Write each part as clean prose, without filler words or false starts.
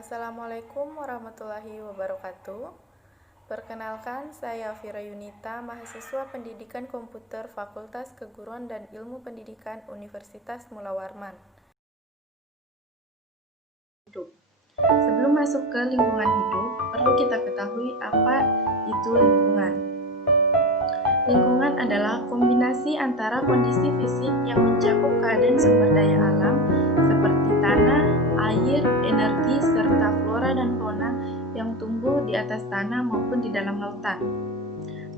Assalamualaikum warahmatullahi wabarakatuh. Perkenalkan, saya Fira Yunita, mahasiswa Pendidikan Komputer Fakultas Keguruan dan Ilmu Pendidikan Universitas Mula Warman. Sebelum masuk ke lingkungan hidup, perlu kita ketahui apa itu lingkungan. Lingkungan adalah kombinasi antara kondisi fisik yang mencakup keadaan sumber daya alam seperti tanah, air, energi, serta flora dan fauna yang tumbuh di atas tanah maupun di dalam lautan.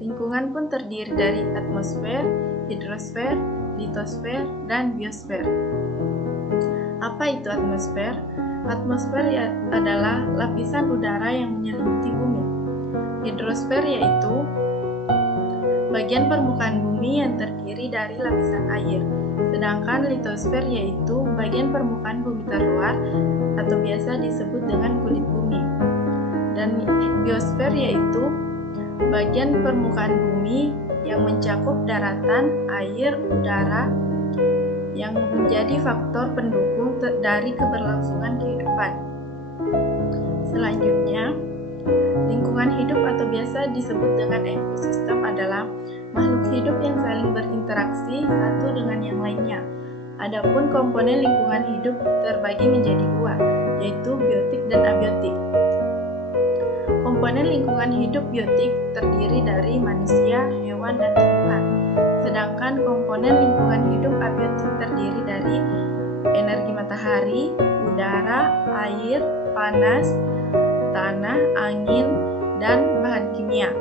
Lingkungan pun terdiri dari atmosfer, hidrosfer, litosfer, dan biosfer. Apa itu atmosfer? Atmosfer adalah lapisan udara yang menyelimuti bumi. Hidrosfer yaitu bagian permukaan bumi yang terdiri dari lapisan air. Sedangkan litosfer yaitu bagian permukaan bumi terluar atau biasa disebut dengan kulit bumi. Dan biosfer yaitu bagian permukaan bumi yang mencakup daratan, air, udara yang menjadi faktor pendukung dari keberlangsungan kehidupan. Selanjutnya, lingkungan hidup atau biasa disebut dengan ekosistem adalah makhluk hidup yang saling berinteraksi satu dengan yang lainnya. Adapun komponen lingkungan hidup terbagi menjadi dua, yaitu biotik dan abiotik. Komponen lingkungan hidup biotik terdiri dari manusia, hewan, dan tumbuhan. Sedangkan komponen lingkungan hidup abiotik terdiri dari energi matahari, udara, air, panas, tanah, angin, dan bahan kimia.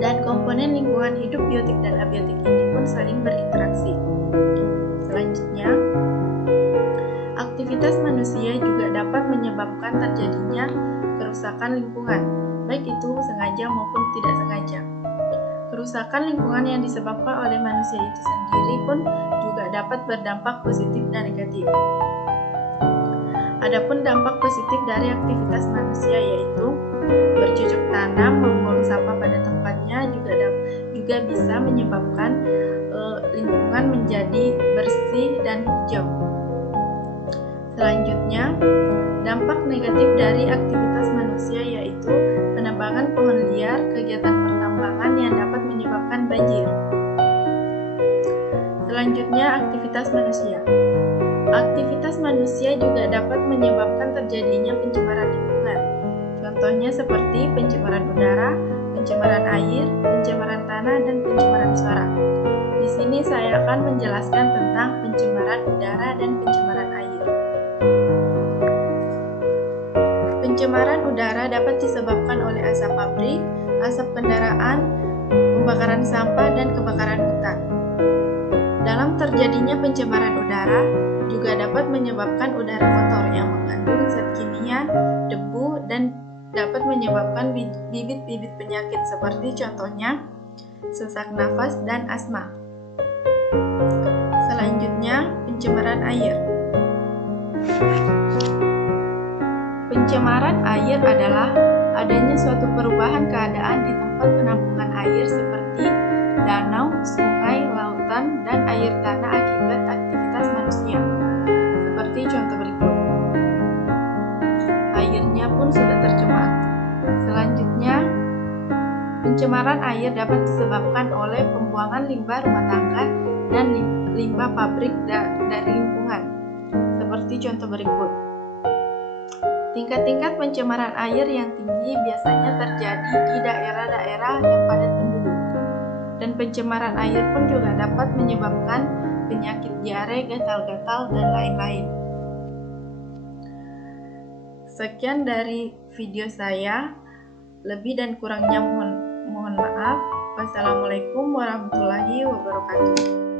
Dan komponen lingkungan hidup biotik dan abiotik ini pun saling berinteraksi. Selanjutnya, aktivitas manusia juga dapat menyebabkan terjadinya kerusakan lingkungan, baik itu sengaja maupun tidak sengaja. Kerusakan lingkungan yang disebabkan oleh manusia itu sendiri pun juga dapat berdampak positif dan negatif. Adapun dampak positif dari aktivitas manusia yaitu bercocok tanam, membuang sampah pada tempatnya juga bisa menyebabkan lingkungan menjadi bersih dan hijau. Selanjutnya, dampak negatif dari aktivitas manusia yaitu penebangan pohon liar, kegiatan pertambangan yang dapat menyebabkan banjir. Selanjutnya, aktivitas manusia. Aktivitas manusia juga dapat menyebabkan terjadinya pencemaran lingkungan. Contohnya seperti pencemaran udara, pencemaran air, pencemaran tanah, dan pencemaran suara. Di sini saya akan menjelaskan tentang pencemaran udara dan pencemaran air. Pencemaran udara dapat disebabkan oleh asap pabrik, asap kendaraan, pembakaran sampah, dan kebakaran hutan. Dalam terjadinya pencemaran udara, juga dapat menyebabkan udara kotor yang mengandung zat kimia, debu, dan dapat menyebabkan bibit-bibit penyakit seperti contohnya sesak nafas dan asma. Selanjutnya, pencemaran air. Pencemaran air adalah adanya suatu perubahan keadaan di tempat penampungan air seperti danau, sungai, lautan, dan air tanah akibat aktivitas manusia. Seperti contoh berikut. Airnya pun sudah tercemar. Selanjutnya, pencemaran air dapat disebabkan oleh pembuangan limbah rumah tangga dan limbah pabrik dari lingkungan. Seperti contoh berikut. Tingkat-tingkat pencemaran air yang tinggi biasanya terjadi di daerah-daerah yang padat penduduk. Dan pencemaran air pun juga dapat menyebabkan penyakit diare, gatal-gatal, dan lain-lain. Sekian dari video saya. Lebih dan kurangnya mohon maaf. Wassalamualaikum warahmatullahi wabarakatuh.